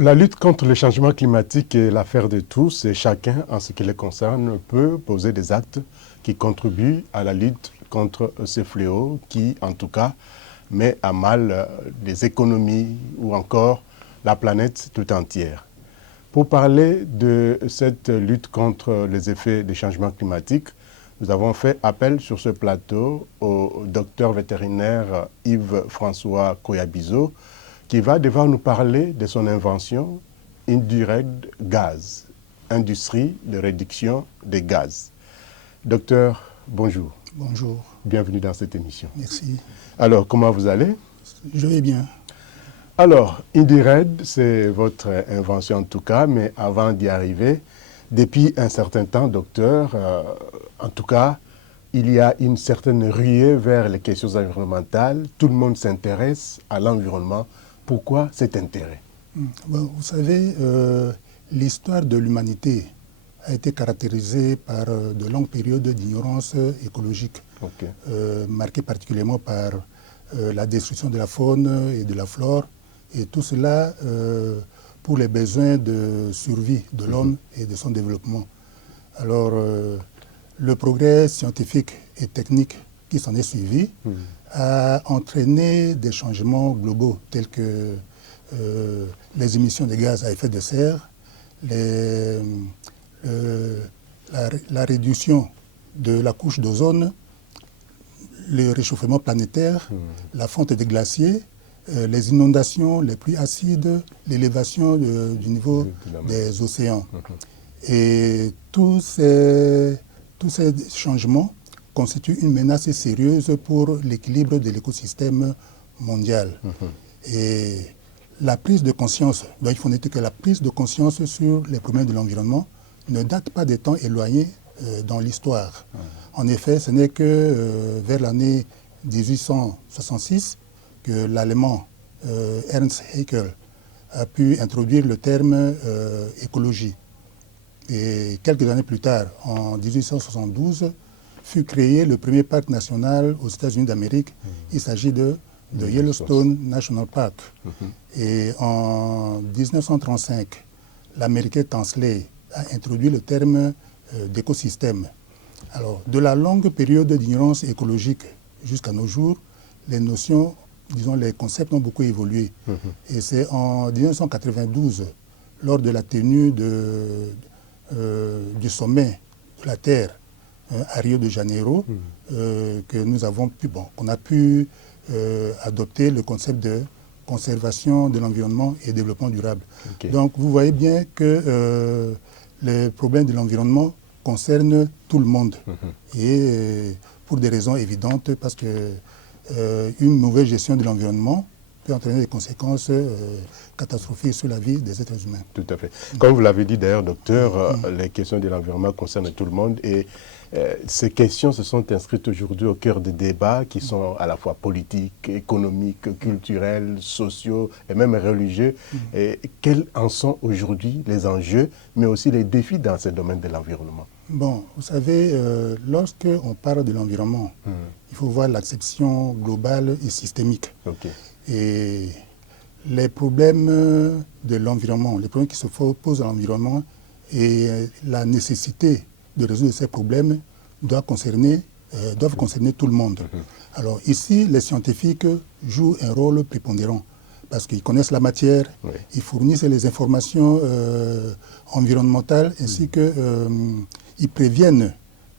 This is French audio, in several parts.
La lutte contre le changement climatique est l'affaire de tous et chacun, en ce qui les concerne, peut poser des actes qui contribuent à la lutte contre ces fléaux qui, en tout cas, met à mal les économies ou encore la planète tout entière. Pour parler de cette lutte contre les effets des changements climatiques, nous avons fait appel sur ce plateau au docteur vétérinaire Yves-François Koyabizo, qui va devoir nous parler de son invention Indured Gaz, industrie de réduction des gaz. Docteur, bonjour. Bonjour. Bienvenue dans cette émission. Merci. Alors, comment vous allez? Je vais bien. Alors, Indured, c'est votre invention en tout cas, mais avant d'y arriver, depuis un certain temps, docteur, en tout cas, il y a une certaine ruée vers les questions environnementales. Tout le monde s'intéresse à l'environnement. Pourquoi cet intérêt? Bon, vous savez, l'histoire de l'humanité a été caractérisée par de longues périodes d'ignorance écologique, marquées particulièrement par la destruction de la faune et de la flore, et tout cela pour les besoins de survie de l'homme et de son développement. Alors, le progrès scientifique et technique qui s'en est suivi a entraîné des changements globaux tels que les émissions de gaz à effet de serre, la réduction de la couche d'ozone, le réchauffement planétaire, la fonte des glaciers, les inondations, les pluies acides, l'élévation du niveau des océans. Et tous ces changements constituent une menace sérieuse pour l'équilibre de l'écosystème mondial. Et la prise de conscience, donc il faut noter que la prise de conscience sur les problèmes de l'environnement ne date pas des temps éloignés dans l'histoire. En effet, ce n'est que vers l'année 1866 que l'Allemand Ernst Haeckel a pu introduire le terme écologie. Et quelques années plus tard, en 1872, fut créé le premier parc national aux États-Unis d'Amérique. Il s'agit de Yellowstone National Park. Et en 1935, l'Américain Tansley a introduit le terme d'écosystème. Alors, de la longue période d'ignorance écologique jusqu'à nos jours, les notions, disons, les concepts ont beaucoup évolué. Et c'est en 1992, lors de la tenue du sommet de la Terre à Rio de Janeiro, que nous avons pu, qu'on a pu adopter le concept de conservation de l'environnement et développement durable. Donc vous voyez bien que les problèmes de l'environnement concernent tout le monde. Et pour des raisons évidentes, parce que une mauvaise gestion de l'environnement peut entraîner des conséquences catastrophiques sur la vie des êtres humains. Tout à fait. Comme vous l'avez dit d'ailleurs, docteur, les questions de l'environnement concernent tout le monde et ces questions se sont inscrites aujourd'hui au cœur des débats qui sont à la fois politiques, économiques, culturels, sociaux et même religieux. Et quels en sont aujourd'hui les enjeux, mais aussi les défis dans ce domaine de l'environnement? Bon, vous savez, lorsqu'on parle de l'environnement, il faut voir l'acception globale et systémique. Et les problèmes de l'environnement, les problèmes qui se posent à l'environnement et la nécessité de résoudre ces problèmes doivent concerner tout le monde. Alors ici, les scientifiques jouent un rôle prépondérant parce qu'ils connaissent la matière, ils fournissent les informations environnementales ainsi qu'ils préviennent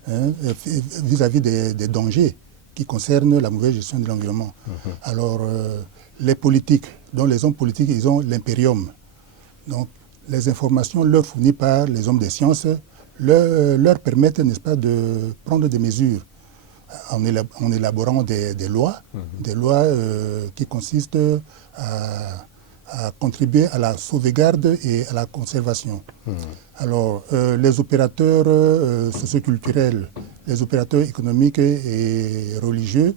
vis-à-vis des dangers qui concernent la mauvaise gestion de l'environnement. Alors les politiques, donc les hommes politiques, ils ont l'impérium. Donc les informations leur fournies par les hommes des sciences leur permettent, n'est-ce pas, de prendre des mesures en élaborant des lois qui consistent à contribuer à la sauvegarde et à la conservation. Alors, les opérateurs socioculturels, les opérateurs économiques et religieux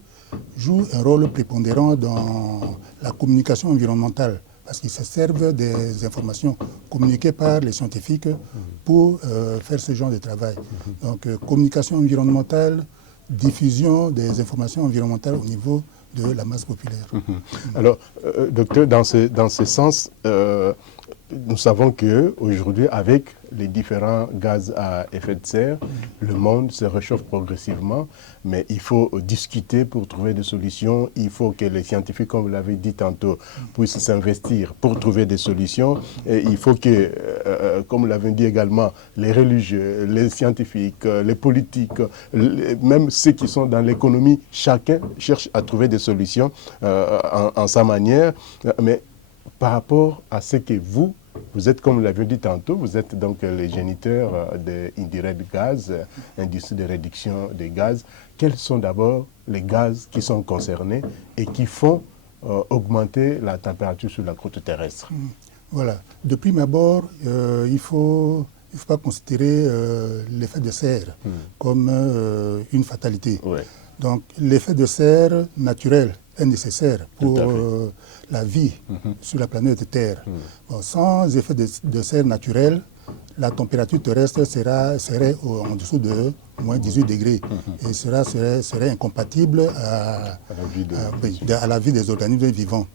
jouent un rôle prépondérant dans la communication environnementale parce qu'ils se servent des informations communiquées par les scientifiques pour faire ce genre de travail. Donc, communication environnementale, diffusion des informations environnementales au niveau de la masse populaire. Alors, docteur, dans ce sens, nous savons qu'aujourd'hui, avec les différents gaz à effet de serre, le monde se réchauffe progressivement, mais il faut discuter pour trouver des solutions. Il faut que les scientifiques, comme vous l'avez dit tantôt, puissent s'investir pour trouver des solutions. Et il faut que, comme vous l'avez dit également, les religieux, les scientifiques, les politiques, même ceux qui sont dans l'économie, chacun cherche à trouver des solutions en sa manière. Mais par rapport à ce que vous êtes, comme vous l'avez dit tantôt, vous êtes donc les géniteurs de Indirect Gaz, industrie de réduction des gaz. Quels sont d'abord les gaz qui sont concernés et qui font augmenter la température sur la croûte terrestre? Voilà. De prime abord, il ne faut pas considérer l'effet de serre comme une fatalité. Ouais. Donc l'effet de serre naturel est nécessaire pour la vie sur la planète Terre. Bon, sans effet de serre naturel, la température terrestre serait en dessous de moins 18 degrés et serait incompatible à la vie des organismes vivants.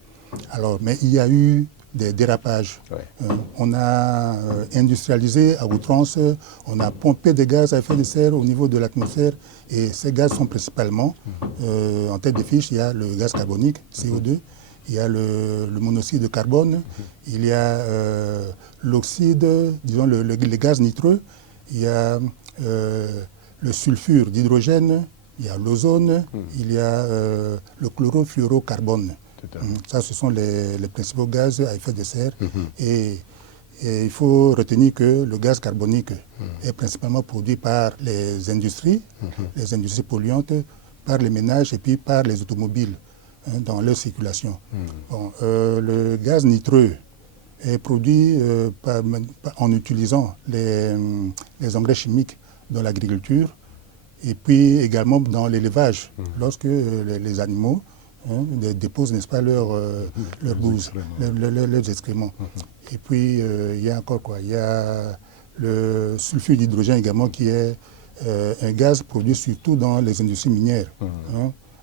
Alors, mais il y a eu des dérapages. Ouais. On a industrialisé à outrance, on a pompé des gaz à effet de serre au niveau de l'atmosphère et ces gaz sont principalement, en tête de fiche, il y a le gaz carbonique, CO2, il y a le monoxyde de carbone, il y a l'oxyde, disons les gaz nitreux, il y a le sulfure d'hydrogène, il y a l'ozone, il y a le chlorofluorocarbone. Ça, ce sont les principaux gaz à effet de serre. Et il faut retenir que le gaz carbonique est principalement produit par les industries polluantes, par les ménages et puis par les automobiles dans leur circulation. Bon, le gaz nitreux est produit en utilisant les engrais chimiques dans l'agriculture et puis également dans l'élevage, lorsque les animaux déposent, n'est-ce pas, leurs bouses, leurs excréments. Et puis, il y a encore quoi? Il y a le sulfure d'hydrogène également, qui est un gaz produit surtout dans les industries minières.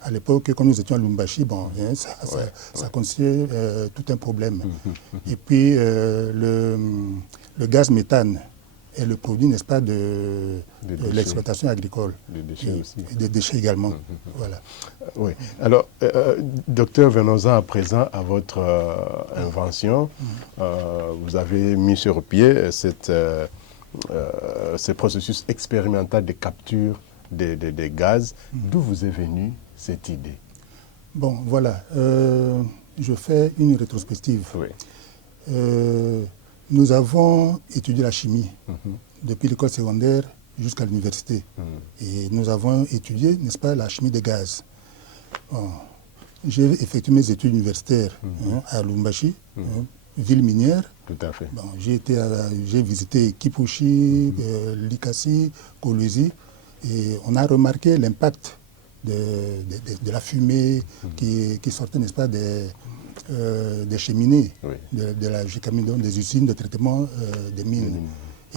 À l'époque, quand nous étions à Lumbashi, bon, ça constituait tout un problème. Et puis, le gaz méthane est le produit, n'est-ce pas, de l'exploitation agricole. Des déchets aussi. Et des déchets également. Voilà. Oui. Alors, docteur, venons-en à présent à votre invention. Vous avez mis sur pied ce processus expérimental de capture des gaz. D'où vous est venue cette idée? Bon, voilà. Je fais une rétrospective. Oui. Nous avons étudié la chimie depuis l'école secondaire jusqu'à l'université. Et nous avons étudié, n'est-ce pas, la chimie des gaz. Bon, j'ai effectué mes études universitaires à Lumbashi, ville minière. Tout à fait. Bon, j'ai visité Kipushi, Likasi, Kolwezi, et on a remarqué l'impact de la fumée qui sortait, n'est-ce pas, des cheminées, de la Gécamine, des usines de traitement des mines.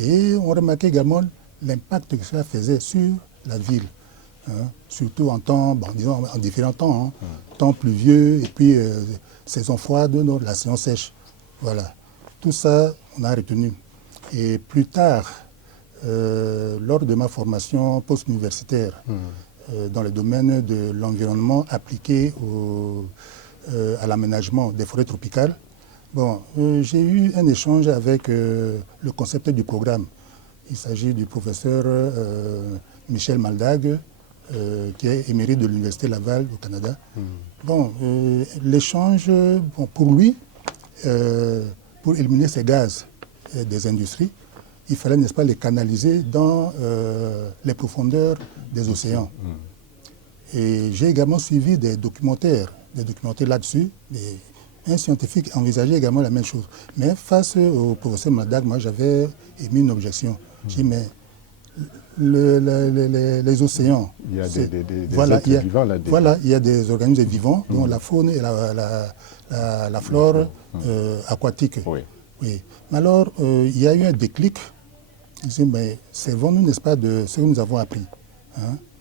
Et on remarquait également l'impact que cela faisait sur la ville, surtout en temps, bon, disons en différents temps, temps pluvieux et puis saison froide, la saison sèche. Voilà. Tout ça, on a retenu. Et plus tard, lors de ma formation post-universitaire, dans le domaine de l'environnement appliqué à l'aménagement des forêts tropicales, bon, j'ai eu un échange avec le concepteur du programme. Il s'agit du professeur Michel Maldag, qui est émérite de l'Université Laval au Canada. Bon, l'échange, bon, pour lui, pour éliminer ces gaz des industries, il fallait, n'est-ce pas, les canaliser dans les profondeurs des océans. Et j'ai également suivi des documentaires là-dessus. Un scientifique envisageait également la même chose. Mais face au professeur Maldag, moi, j'avais émis une objection. J'ai dit, mais les océans... Il y a des êtres vivants là-dedans. Voilà, il y a des organismes vivants, dont la faune et la flore aquatique. Oui. Oui. Mais alors, il y a eu un déclic. Je dis, mais servons-nous, n'est-ce pas, de ce que nous avons appris,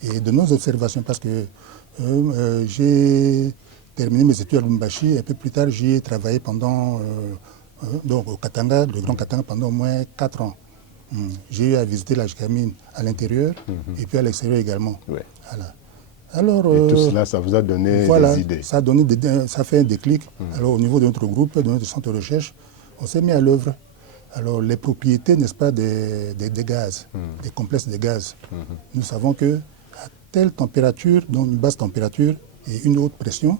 et de nos observations, parce que j'ai terminé mes études à Lumbashi, et un peu plus tard, j'y ai travaillé pendant donc au Katanga, le Grand Katanga, pendant au moins 4 ans. J'ai eu à visiter la JCAMIN à l'intérieur et puis à l'extérieur également. Ouais. Voilà. Alors, et tout cela, ça vous a donné des idées? Ça a fait un déclic. Alors au niveau de notre groupe, de notre centre de recherche, on s'est mis à l'œuvre. Alors les propriétés, n'est-ce pas, des gaz, des complexes de gaz. Nous savons que à telle température, donc une basse température et une haute pression,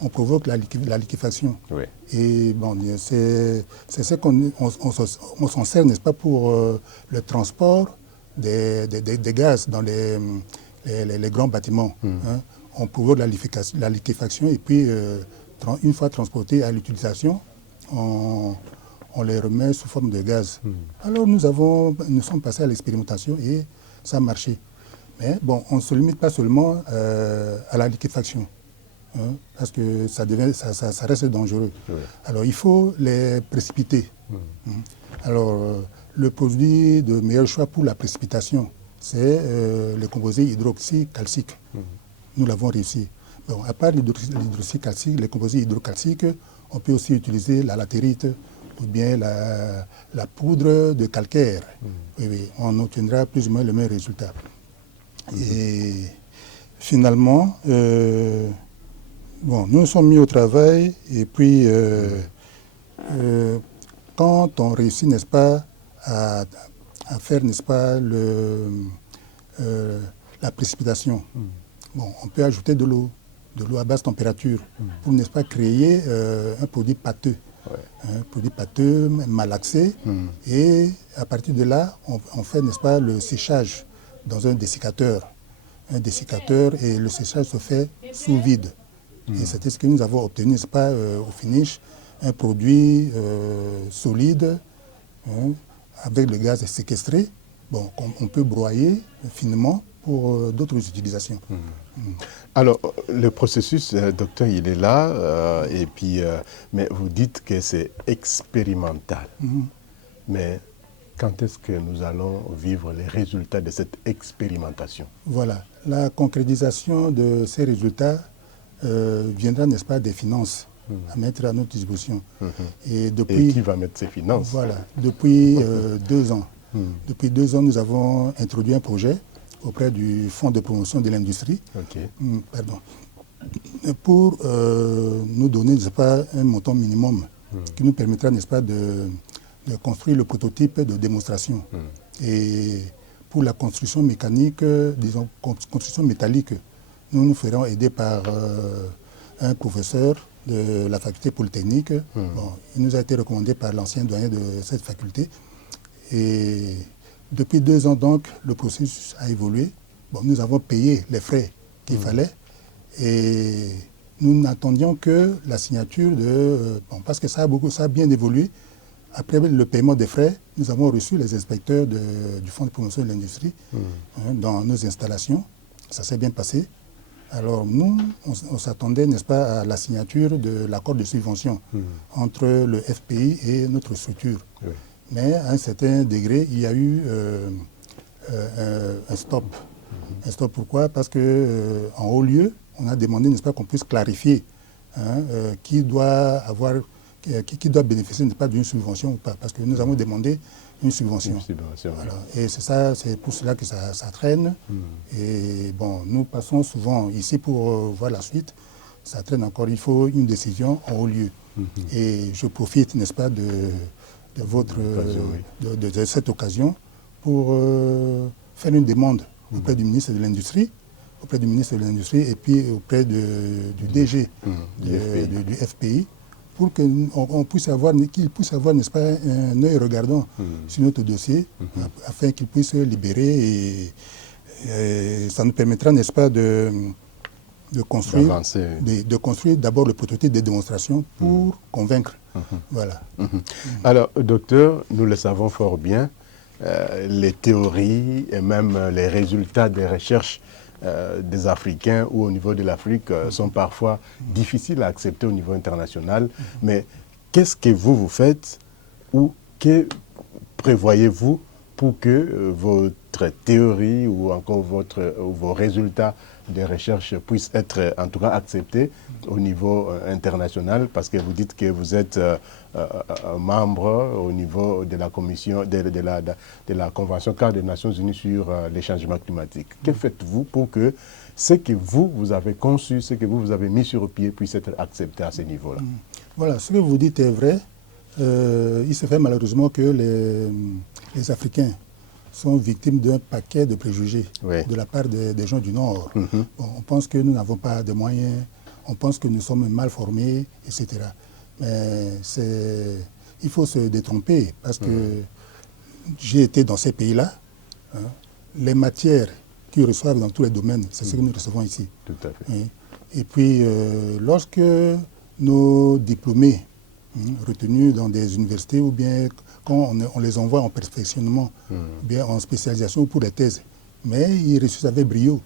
on provoque la liquéfaction. Oui. Et bon, c'est ce qu'on s'en sert, n'est-ce pas, pour le transport des gaz dans les grands bâtiments. Hein. On provoque la liquéfaction et puis, une fois transporté à l'utilisation, on les remet sous forme de gaz. Alors nous sommes passés à l'expérimentation et ça a marché. Mais bon, on ne se limite pas seulement à la liquéfaction. Hein, parce que ça reste dangereux. Oui. Alors il faut les précipiter. Alors le produit de meilleur choix pour la précipitation, c'est le composé hydroxycalcique. Nous l'avons réussi. Bon, à part l'hydroxycalcique, les composés hydrocalciques, on peut aussi utiliser la latérite ou bien la poudre de calcaire. Oui, on obtiendra plus ou moins le même résultat. Et finalement, bon, nous nous sommes mis au travail et puis quand on réussit, n'est-ce pas, à faire, n'est-ce pas, la précipitation, bon, on peut ajouter de l'eau à basse température pour, n'est-ce pas, créer un produit pâteux. Ouais. Un produit pâteux, malaxé, et à partir de là, on fait, n'est-ce pas, le séchage dans un dessiccateur. Un dessiccateur, et le séchage se fait sous vide. Et c'était ce que nous avons obtenu, n'est-ce pas, au finish, un produit solide, hein, avec le gaz séquestré, bon, on peut broyer finement pour d'autres utilisations. Alors, le processus, docteur, il est là, et puis, mais vous dites que c'est expérimental. Mais quand est-ce que nous allons vivre les résultats de cette expérimentation? Voilà, la concrétisation de ces résultats viendra, n'est-ce pas, des finances à mettre à notre disposition. Et qui va mettre ces finances? Voilà, depuis 2 ans. Depuis 2 ans, nous avons introduit un projet auprès du Fonds de promotion de l'industrie, pour nous donner, n'est-ce pas, un montant minimum qui nous permettra, n'est-ce pas, de construire le prototype de démonstration. Et pour la construction mécanique, disons, construction métallique, nous nous ferons aider par un professeur de la faculté polytechnique. Bon, il nous a été recommandé par l'ancien doyen de cette faculté. Et depuis 2 ans, donc, le processus a évolué. Bon, nous avons payé les frais qu'il fallait. Et nous n'attendions que la signature de... bon, parce que ça a bien évolué. Après le paiement des frais, nous avons reçu les inspecteurs du Fonds de promotion de l'industrie dans nos installations. Ça s'est bien passé. Alors nous, on s'attendait, n'est-ce pas, à la signature de l'accord de subvention entre le FPI et notre structure. Oui. Mais à un certain degré, il y a eu un stop. Un stop, pourquoi? Parce qu'en haut lieu, on a demandé, n'est-ce pas, qu'on puisse clarifier qui doit bénéficier, n'est-ce pas, d'une subvention ou pas. Parce que nous avons demandé une subvention. Voilà. Et c'est ça, c'est pour cela que ça traîne. Et bon, nous passons souvent ici pour voir la suite. Ça traîne encore. Il faut une décision en haut lieu. Et je profite, n'est-ce pas, de cette occasion pour faire une demande auprès du ministre de l'Industrie, et puis auprès du DG du FPI, pour qu'il puisse avoir, n'est-ce pas, un œil regardant sur notre dossier, afin qu'il puisse libérer, et ça nous permettra, n'est-ce pas, de construire d'abord le prototype de démonstration pour convaincre. Voilà. Alors, docteur, nous le savons fort bien, les théories et même les résultats des recherches des Africains ou au niveau de l'Afrique sont parfois difficiles à accepter au niveau international. Mais qu'est-ce que vous faites ou que prévoyez-vous pour que votre théorie ou encore vos résultats des recherches puissent être en tout cas acceptées au niveau international, parce que vous dites que vous êtes membre au niveau de la commission, de la Convention cadre des Nations Unies sur les changements climatiques. Que faites-vous pour que ce que vous avez conçu, ce que vous avez mis sur pied puisse être accepté à ce niveau-là? Voilà, ce que vous dites est vrai. Il se fait malheureusement que les Africains sont victimes d'un paquet de préjugés de la part des gens du Nord. Bon, on pense que nous n'avons pas de moyens, on pense que nous sommes mal formés, etc. Mais il faut se détromper, parce que j'ai été dans ces pays-là. Hein, les matières qu'ils reçoivent dans tous les domaines, c'est ce que nous recevons ici. Tout à fait. Et puis, lorsque nos diplômés retenus dans des universités, ou bien quand on les envoie en perfectionnement, ou bien en spécialisation pour les thèses, mais ils réussissent avec brio.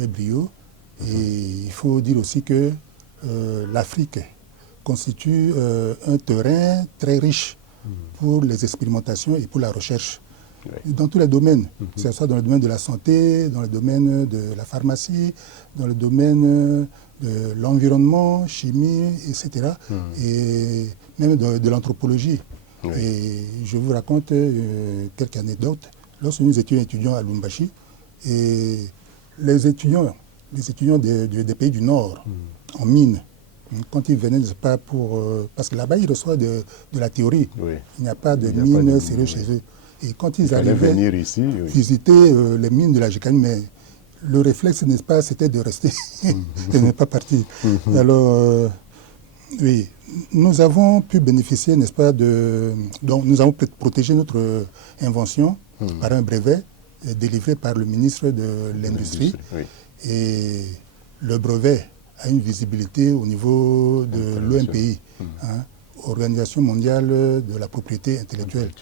Et il faut dire aussi que l'Afrique constitue un terrain très riche pour les expérimentations et pour la recherche. Dans tous les domaines, que ce soit dans le domaine de la santé, dans le domaine de la pharmacie, dans le domaine de l'environnement, chimie, etc. Et même de l'anthropologie. Et je vous raconte quelques anecdotes. Lorsque nous étions étudiants à Lubumbashi, et les étudiants des pays du Nord, en mine, quand ils venaient, n'est-ce pas, parce que là-bas, ils reçoivent de la théorie. Il n'y a pas de mine sérieuse chez eux. Et quand ils arrivaient venir ici, visiter les mines de la Gécamine, mais le réflexe, n'est-ce pas, c'était de rester et de ne pas partir. Alors, oui, nous avons pu bénéficier, n'est-ce pas, donc nous avons protégé notre invention par un brevet délivré par le ministre de l'Industrie. Et le brevet a une visibilité au niveau de l'OMPI, Organisation mondiale de la propriété intellectuelle,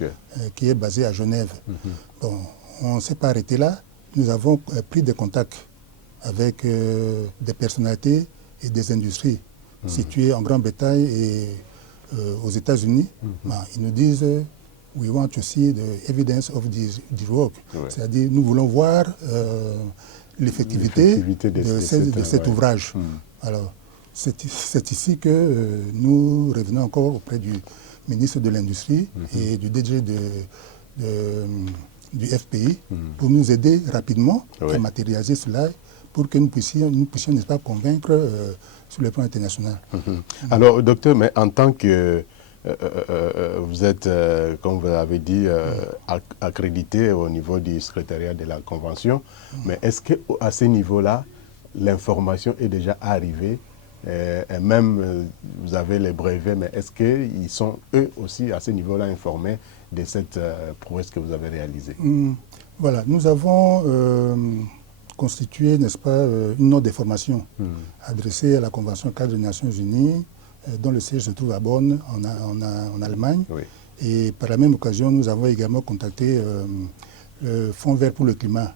qui est basée à Genève. Bon, on ne s'est pas arrêté là. Nous avons pris des contacts avec des personnalités et des industries situées en Grande-Bretagne et aux États-Unis. Ils nous disent « We want to see the evidence of this work ». C'est-à-dire, nous voulons voir l'effectivité de cet ouvrage. Alors, c'est ici que nous revenons encore auprès du ministre de l'Industrie et du DG du FPI pour nous aider rapidement à matérialiser cela, pour que nous puissions n'est-ce pas, convaincre sur le plan international. Alors, docteur, mais en tant que vous êtes, comme vous l'avez dit, accrédité au niveau du secrétariat de la Convention, mais est-ce qu'à ce niveau-là, l'information est déjà arrivée? Et même, vous avez les brevets, mais est-ce qu'ils sont eux aussi à ce niveau-là informés de cette prouesse que vous avez réalisée? Voilà, nous avons constitué, n'est-ce pas, une note d'information adressée à la Convention cadre des Nations Unies, dont le siège se trouve à Bonn, en Allemagne. Et par la même occasion, nous avons également contacté le Fonds vert pour le climat,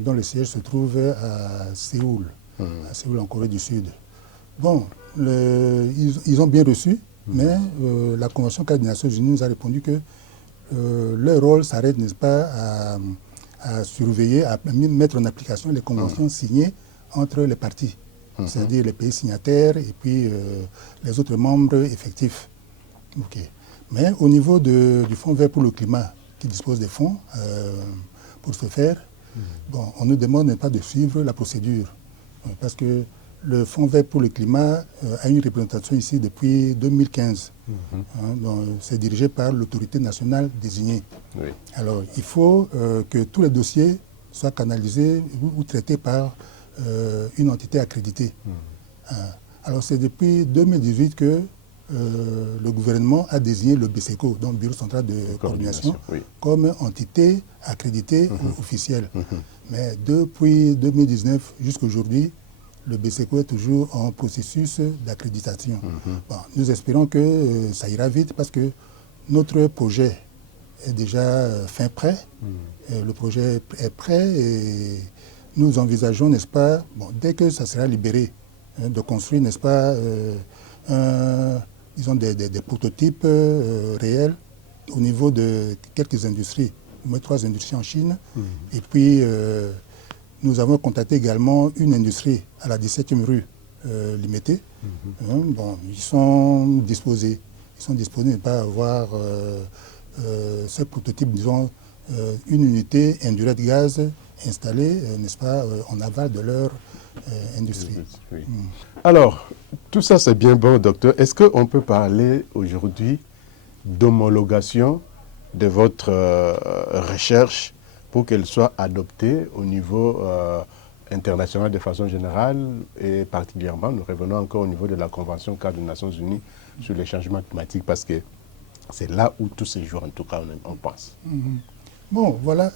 dont le siège se trouve à Séoul, en Corée du Sud. Bon, ils ont bien reçu, mais la Convention cadre des Nations Unies nous a répondu que leur rôle s'arrête, n'est-ce pas, à surveiller, à mettre en application les conventions signées entre les parties, c'est-à-dire les pays signataires et puis les autres membres effectifs. Mais au niveau du Fonds vert pour le climat, qui dispose des fonds pour ce faire, bon, on nous demande, n'est-ce pas, de suivre la procédure, parce que le Fonds vert pour le climat a une représentation ici depuis 2015. C'est dirigé par l'autorité nationale désignée. Alors, il faut que tous les dossiers soient canalisés ou traités par une entité accréditée. Alors, c'est depuis 2018 que le gouvernement a désigné le BCECO, donc Bureau central de coordination, comme entité accréditée officielle. Mais depuis 2019 jusqu'à aujourd'hui, le BCECO est toujours en processus d'accréditation. Bon, nous espérons que ça ira vite, parce que notre projet est déjà fin prêt. Le projet est prêt et nous envisageons, n'est-ce pas, bon, dès que ça sera libéré, de construire, n'est-ce pas, disons des prototypes réels au niveau de quelques industries. Au moins 3 industries en Chine. Et puis, Nous avons contacté également une industrie à la 17e rue Limété. Bon, ils sont disposés. Ils sont disposés de ne pas avoir ce prototype, disons, une unité indurée de gaz installée, n'est-ce pas, en aval de leur industrie. Oui. Alors, tout ça c'est bien bon, docteur. Est-ce qu'on peut parler aujourd'hui d'homologation de votre recherche pour qu'elle soit adoptée au niveau international de façon générale et particulièrement, nous revenons encore au niveau de la Convention cadre des Nations Unies sur les changements climatiques parce que c'est là où tout se joue, en tout cas, on pense. Bon, voilà,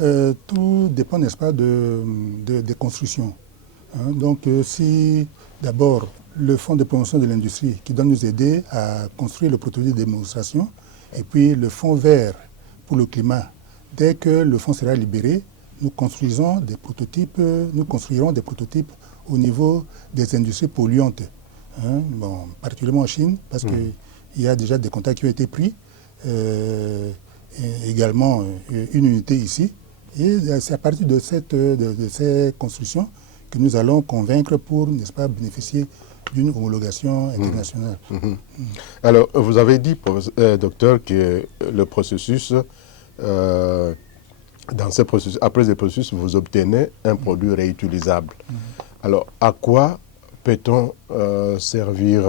tout dépend, n'est-ce pas, des constructions. Hein. Donc, si d'abord le Fonds de promotion de l'industrie qui doit nous aider à construire le prototype de démonstration, et puis le Fonds vert pour le climat, dès que le fonds sera libéré, nous construirons des prototypes au niveau des industries polluantes. Hein. Bon, particulièrement en Chine, parce qu'il y a déjà des contacts qui ont été pris. Également une unité ici. Et c'est à partir de ces constructions que nous allons convaincre pour, n'est-ce pas, bénéficier d'une homologation internationale. Alors, vous avez dit, docteur, que le processus, après ce processus, vous obtenez un produit réutilisable. Alors, à quoi peut-on servir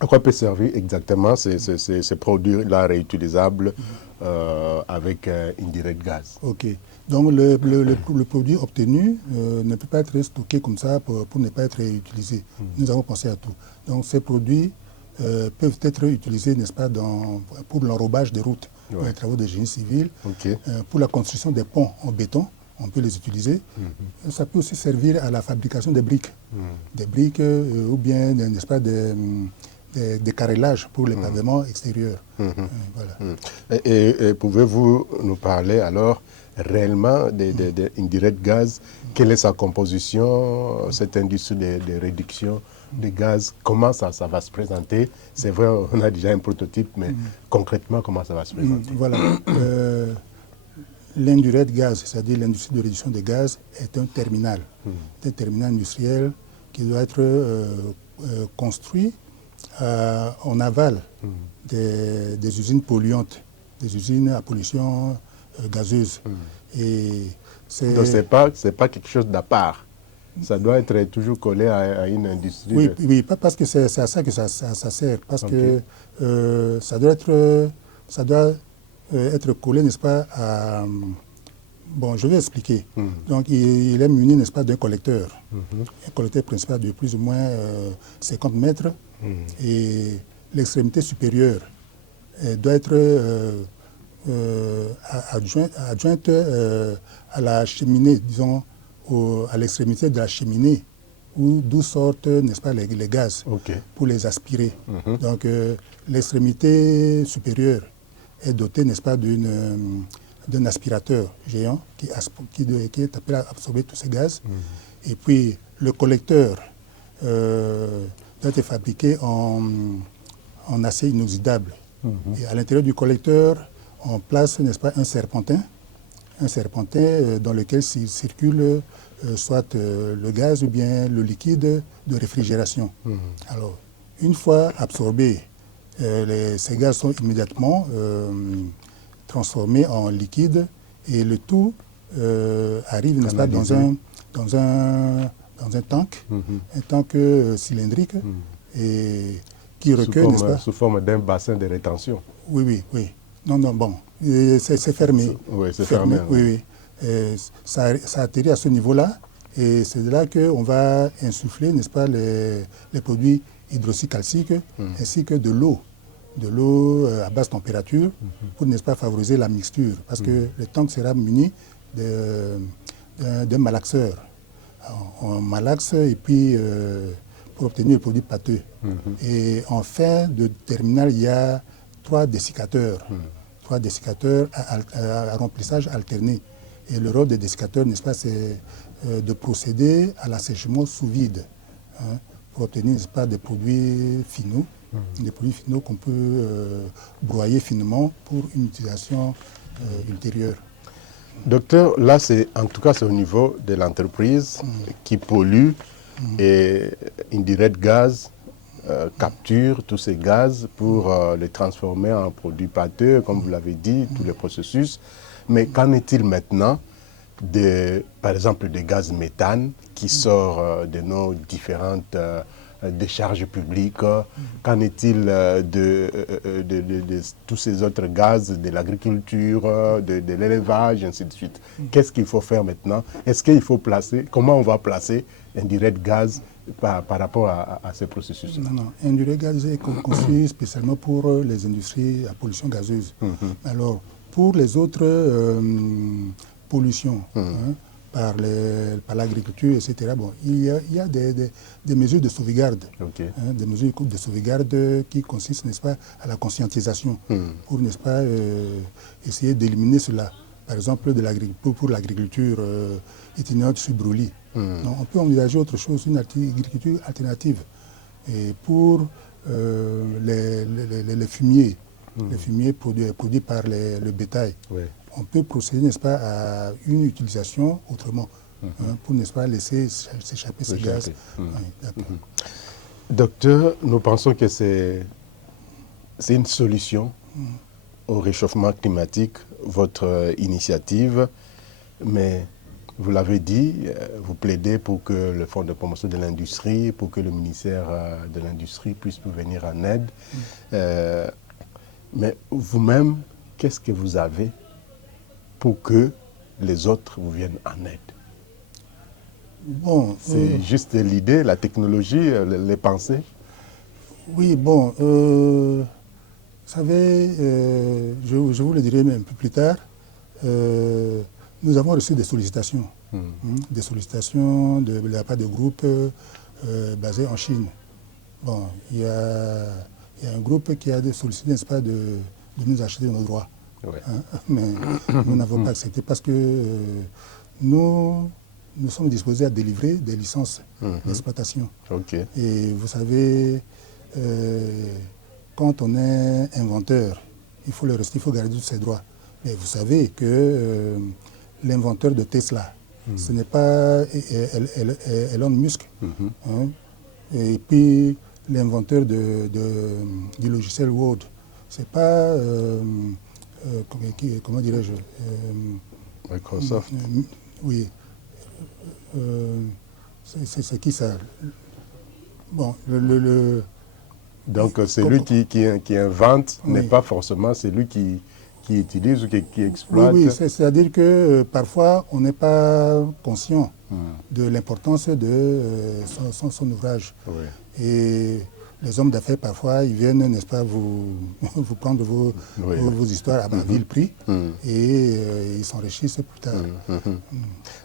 à quoi peut servir exactement ces produits-là réutilisables avec indirect gaz? Ok. Donc le produit obtenu ne peut pas être stocké comme ça pour ne pas être utilisé. Nous avons pensé à tout. Donc ces produits peuvent être utilisés, n'est-ce pas, pour l'enrobage des routes, pour les travaux de génie civil, pour la construction des ponts en béton. On peut les utiliser. Ça peut aussi servir à la fabrication des briques. Des briques ou bien, n'est-ce pas, des carrelages pour les pavements extérieurs. Voilà. Et pouvez-vous nous parler alors réellement des indirect gaz? Quelle est sa composition, cette industrie de réduction de gaz? Comment ça va se présenter? C'est vrai, on a déjà un prototype, mais concrètement, comment ça va se présenter? Voilà. L'indirect gaz, c'est-à-dire l'industrie de réduction des gaz, est un terminal industriel qui doit être construit en aval des usines polluantes, des usines à pollution gazeuse. Donc ce n'est pas quelque chose d'à part. Ça doit être toujours collé à une industrie. Oui, pas parce que c'est à ça que ça sert, parce que ça doit être collé, n'est-ce pas, à... Bon, je vais expliquer. Donc, il est muni, n'est-ce pas, d'un collecteur. Un collecteur principal de plus ou moins 50 mètres. Et l'extrémité supérieure doit être adjointe à la cheminée, disons, à l'extrémité de la cheminée, d'où sortent, n'est-ce pas, les gaz pour les aspirer. Donc, l'extrémité supérieure est dotée, n'est-ce pas, d'un aspirateur géant qui est appelé à absorber tous ces gaz. Et puis, le collecteur doit être fabriqué en acier inoxydable. Et à l'intérieur du collecteur, on place, n'est-ce pas, un serpentin dans lequel circule soit le gaz ou bien le liquide de réfrigération. Alors, une fois absorbés, ces gaz sont immédiatement transformés en liquide et le tout arrive, n'est-ce pas, dans un tank, un tank cylindrique et qui recueille, n'est-ce pas, sous forme d'un bassin de rétention. Oui. Non, bon, c'est fermé. Oui, c'est fermé. Oui. Ça atterrit à ce niveau-là et c'est de là qu'on va insuffler, n'est-ce pas, les produits hydroxycalciques ainsi que de l'eau à basse température pour, n'est-ce pas, favoriser la mixture parce que le tank sera muni d'un malaxeur. On malaxe et puis pour obtenir le produit pâteux. Et en fin de terminal, il y a 3 dessicateurs. 3 dessicateurs à remplissage alterné. Et le rôle des dessicateurs, n'est-ce pas, c'est de procéder à l'assèchement sous vide pour obtenir, n'est-ce pas, des produits finaux. Des produits finaux qu'on peut broyer finement pour une utilisation ultérieure. Docteur, là, en tout cas, c'est au niveau de l'entreprise qui pollue et Indirect Gaz capture tous ces gaz pour les transformer en produits pâteux, comme vous l'avez dit, tous les processus. Mais qu'en est-il maintenant par exemple, des gaz méthane qui sort de nos différentes décharges publiques? Qu'en est-il de tous ces autres gaz, de l'agriculture, de l'élevage, ainsi de suite? Qu'est-ce qu'il faut faire maintenant? Est-ce qu'il faut placer, comment on va placer Indirect Gaz par rapport à ces processus? Non, non. Indirect Gaz est conçu spécialement pour les industries à pollution gazeuse. Alors, pour les autres pollutions, par l'agriculture, etc., bon, il y a des mesures de sauvegarde. Des mesures de sauvegarde qui consistent, n'est-ce pas, à la conscientisation pour, n'est-ce pas, essayer d'éliminer cela. Par exemple, pour l'agriculture itinérante sur brûlis. On peut envisager autre chose, une agriculture alternative. Et pour les fumiers, les fumiers produits par le bétail, on peut procéder, n'est-ce pas, à une utilisation autrement, pour, n'est-ce pas, laisser s'échapper ces gaz. Docteur, nous pensons que c'est une solution au réchauffement climatique, votre initiative, mais vous l'avez dit, vous plaidez pour que le Fonds de promotion de l'industrie, pour que le ministère de l'Industrie puisse vous venir en aide. Mais vous-même, qu'est-ce que vous avez pour que les autres vous viennent en aide? Bon, c'est juste l'idée, la technologie, les pensées? Oui, bon, vous savez, je vous le dirai même un peu plus tard, nous avons reçu des sollicitations, des sollicitations de la part de groupes basés en Chine. Bon, il y a un groupe qui a sollicité, n'est-ce pas, de nous acheter nos droits. Mais nous n'avons pas accepté parce que nous sommes disposés à délivrer des licences d'exploitation. Et vous savez, quand on est inventeur, il faut garder tous ses droits. Mais vous savez que l'inventeur de Tesla, ce n'est pas Elon Musk. Et puis l'inventeur du logiciel Word, c'est pas, comment dirais-je, Microsoft. Oui. C'est qui ça? Bon, Donc celui qui invente n'est pas forcément celui qui utilise ou qui exploite. Oui, c'est-à-dire que parfois on n'est pas conscient de l'importance de son ouvrage. Et les hommes d'affaires, parfois, ils viennent, n'est-ce pas, vous prendre vos histoires à vil prix et ils s'enrichissent plus tard.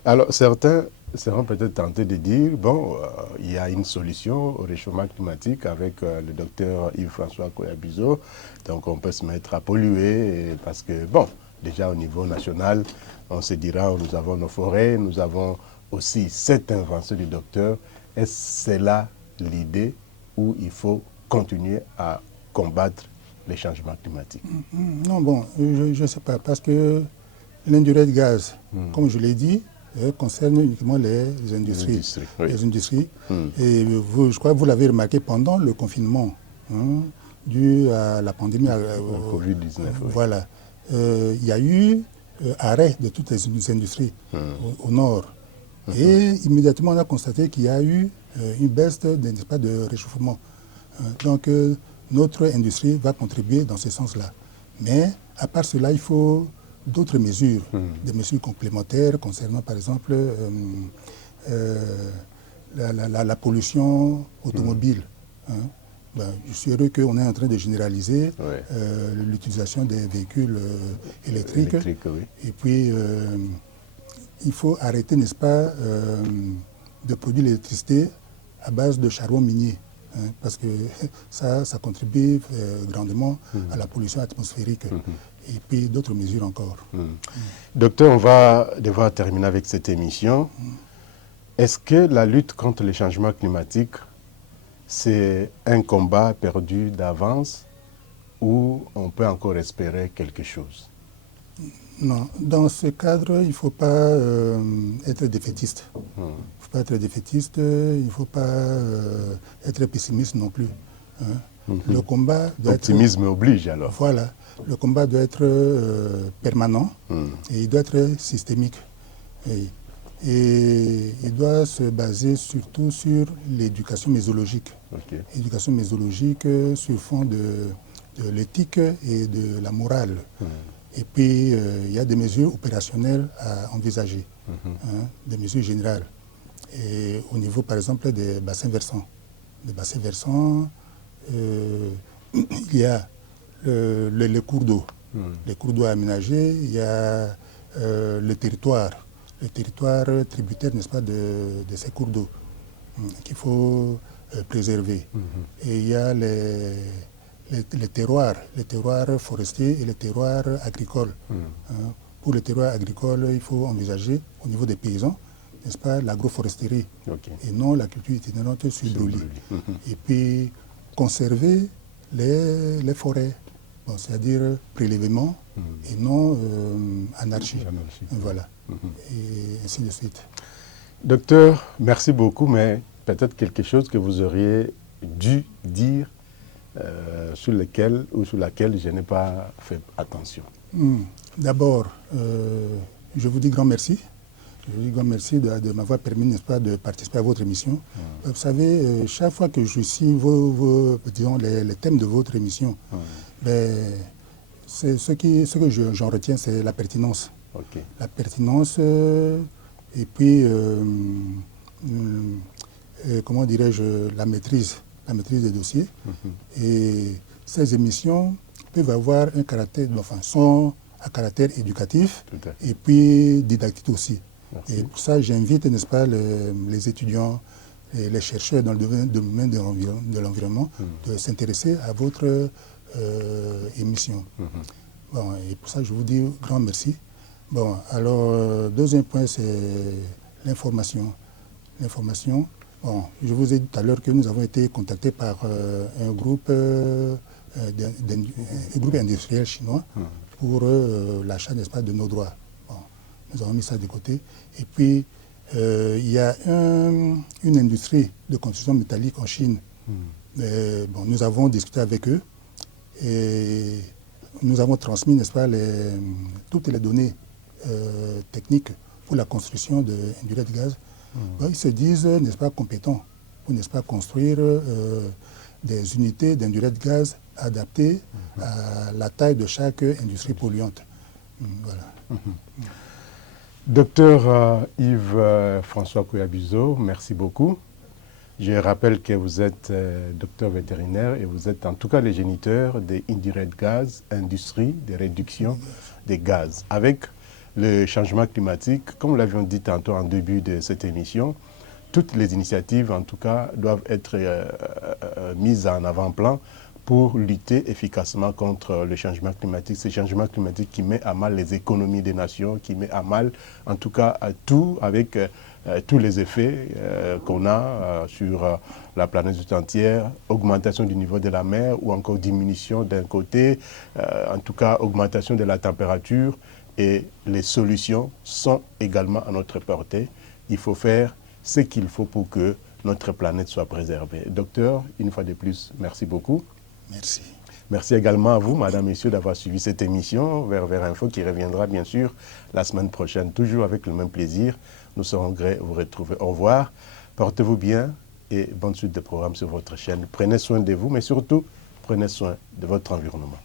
Alors, certains seront peut-être tentés de dire, bon, il y a une solution au réchauffement climatique avec le docteur Yves-François Koyabizo, donc on peut se mettre à polluer parce que, bon, déjà au niveau national, on se dira, nous avons nos forêts, nous avons aussi cette invention du docteur. Est-ce c'est là l'idée où il faut continuer à combattre les changements climatiques? Non, bon, je ne sais pas, parce que l'indirect gaz, comme je l'ai dit, concerne uniquement les industries. Les industries. Et je crois que vous l'avez remarqué pendant le confinement dû à la pandémie. Covid-19. Voilà. Il y a eu arrêt de toutes les industries au nord. Et immédiatement, on a constaté qu'il y a eu une baisse de réchauffement. Donc, notre industrie va contribuer dans ce sens-là. Mais, à part cela, il faut d'autres mesures, des mesures complémentaires concernant, par exemple, la pollution automobile. Je suis heureux qu'on est en train de généraliser l'utilisation des véhicules électriques. Et puis, il faut arrêter, n'est-ce pas, de produire l'électricité à base de charbon minier, parce que ça contribue grandement à la pollution atmosphérique. Et puis d'autres mesures encore. Docteur, on va devoir terminer avec cette émission. Est-ce que la lutte contre les changements climatiques, c'est un combat perdu d'avance ou on peut encore espérer quelque chose? Non, dans ce cadre, il ne faut pas être défaitiste. Il ne faut pas être défaitiste, il ne faut pas être pessimiste non plus. Hein. Le combat doit Optimisme oblige alors. Voilà, le combat doit être permanent et il doit être systémique. Et il doit se baser surtout sur l'éducation mésologique. Okay. L'éducation mésologique sur fond de l'éthique et de la morale. Et puis, il y a des mesures opérationnelles à envisager, hein, des mesures générales. Et au niveau, par exemple, des bassins versants. Les bassins versants, il y a les cours d'eau. Les cours d'eau aménagés, il y a le territoire tributaire, n'est-ce pas, de ces cours d'eau qu'il faut préserver. Et il y a les terroirs forestiers et les terroirs agricoles. Pour les terroirs agricoles, il faut envisager au niveau des paysans, n'est-ce pas, l'agroforesterie et non la culture itinérante sur brûlis. Et puis conserver les forêts, bon, c'est-à-dire prélèvement et non anarchie. Voilà. Et ainsi de suite. Docteur, merci beaucoup, mais peut-être quelque chose que vous auriez dû dire sur laquelle je n'ai pas fait attention. D'abord, je vous dis grand merci. Je vous dis grand merci de m'avoir permis, n'est-ce pas, de participer à votre émission. Vous savez, chaque fois que je suis disons, les thèmes de votre émission, ben, ce que j'en retiens, c'est la pertinence. La pertinence et puis, comment dirais-je, la maîtrise des dossiers. Et ces émissions peuvent avoir un caractère, enfin, sont à caractère éducatif et puis didactique aussi. Merci. Et pour ça, j'invite, n'est-ce pas, les étudiants et les chercheurs dans le domaine de l'environnement de s'intéresser à votre émission. Bon, et pour ça, je vous dis grand merci. Bon, alors, deuxième point, c'est l'information. L'information. Bon, je vous ai dit tout à l'heure que nous avons été contactés par un groupe industriel chinois pour l'achat, n'est-ce pas, de nos droits. Bon, nous avons mis ça de côté. Et puis, il y a une industrie de construction métallique en Chine. Bon, nous avons discuté avec eux et nous avons transmis, n'est-ce pas, toutes les données techniques pour la construction d'une durée de gaz. Bon, ils se disent, n'est-ce pas, compétents pour, n'est-ce pas, construire des unités d'indurée de gaz adaptées à la taille de chaque industrie polluante. Voilà. Docteur Yves François Kouyabizo, merci beaucoup. Je rappelle que vous êtes docteur vétérinaire et vous êtes en tout cas le géniteur des indirect gaz, industrie de réduction des gaz. Avec le changement climatique, comme nous l'avions dit tantôt en début de cette émission, toutes les initiatives en tout cas doivent être mises en avant-plan pour lutter efficacement contre le changement climatique. Ce changement climatique qui met à mal les économies des nations, qui met à mal en tout cas tout avec tous les effets qu'on a sur la planète tout entière, augmentation du niveau de la mer ou encore diminution d'un côté, en tout cas augmentation de la température, et les solutions sont également à notre portée. Il faut faire ce qu'il faut pour que notre planète soit préservée. Docteur, une fois de plus, merci beaucoup. Merci. Merci également à vous, Madame, Messieurs, d'avoir suivi cette émission Vers Info qui reviendra bien sûr la semaine prochaine, toujours avec le même plaisir. Nous serons grés de vous retrouver. Au revoir, portez-vous bien et bonne suite de programmes sur votre chaîne. Prenez soin de vous, mais surtout, prenez soin de votre environnement.